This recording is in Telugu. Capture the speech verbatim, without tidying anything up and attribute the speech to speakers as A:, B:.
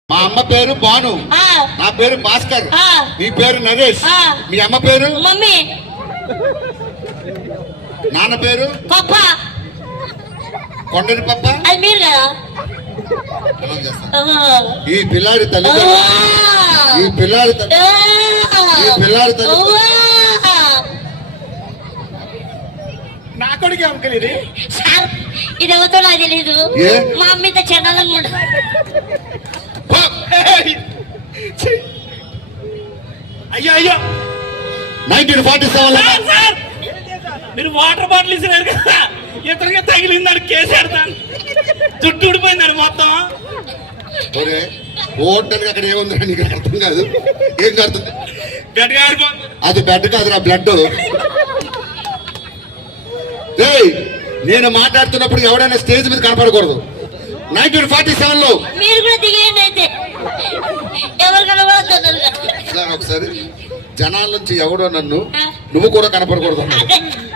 A: మా అమ్మ పేరు బాను, నా పేరు భాస్కర్, నీ పేరు నరేష్, మీ అమ్మ పేరు
B: మమ్మీ,
A: నాన్న పేరు
B: పప్ప,
A: కొండరి పప్ప.
B: అది మీరు కదా.
A: ఈ పిల్లాడి తల్లి ఈ పిల్లాడి తల్లి ఈ పిల్లాడి తల్లి
C: నా కొడుకు అంకుల్ ఇది.
B: సార్ ఇది ఎవరితో నాకు తెలీదు. మా అమ్మితో చెడ్డాలను
C: అయ్యో అయ్యో
A: నైన్టీన్ ఫార్టీ సెవెన్
C: మీరు వాటర్ బాటిల్ ఇచ్చినారు కదా, ఇతరుగా తగిలిందని కేసేడతాను, జుట్టు ఊడిపోయిందండి మొత్తం.
A: ఓటానికి అక్కడ ఏముందని నీకు అర్థం కాదు. ఏం కడుతుంది?
C: బెడ్ కాడిపోతుంది.
A: అది బెడ్ కాదు, నా బ్లడ్. నేను మాట్లాడుతున్నప్పుడు ఎవడైనా స్టేజ్ మీద కనపడకూడదు. నైన్టీన్ ఫార్టీ సెవెన్ లో
B: మీరు కూడా దిగేయండి. అయితే ఎవరు కనబడుతున్నారు?
A: ఒకసారి జనాల నుంచి ఎవడో నన్ను నువ్వు కూడా కనపడకూడదు.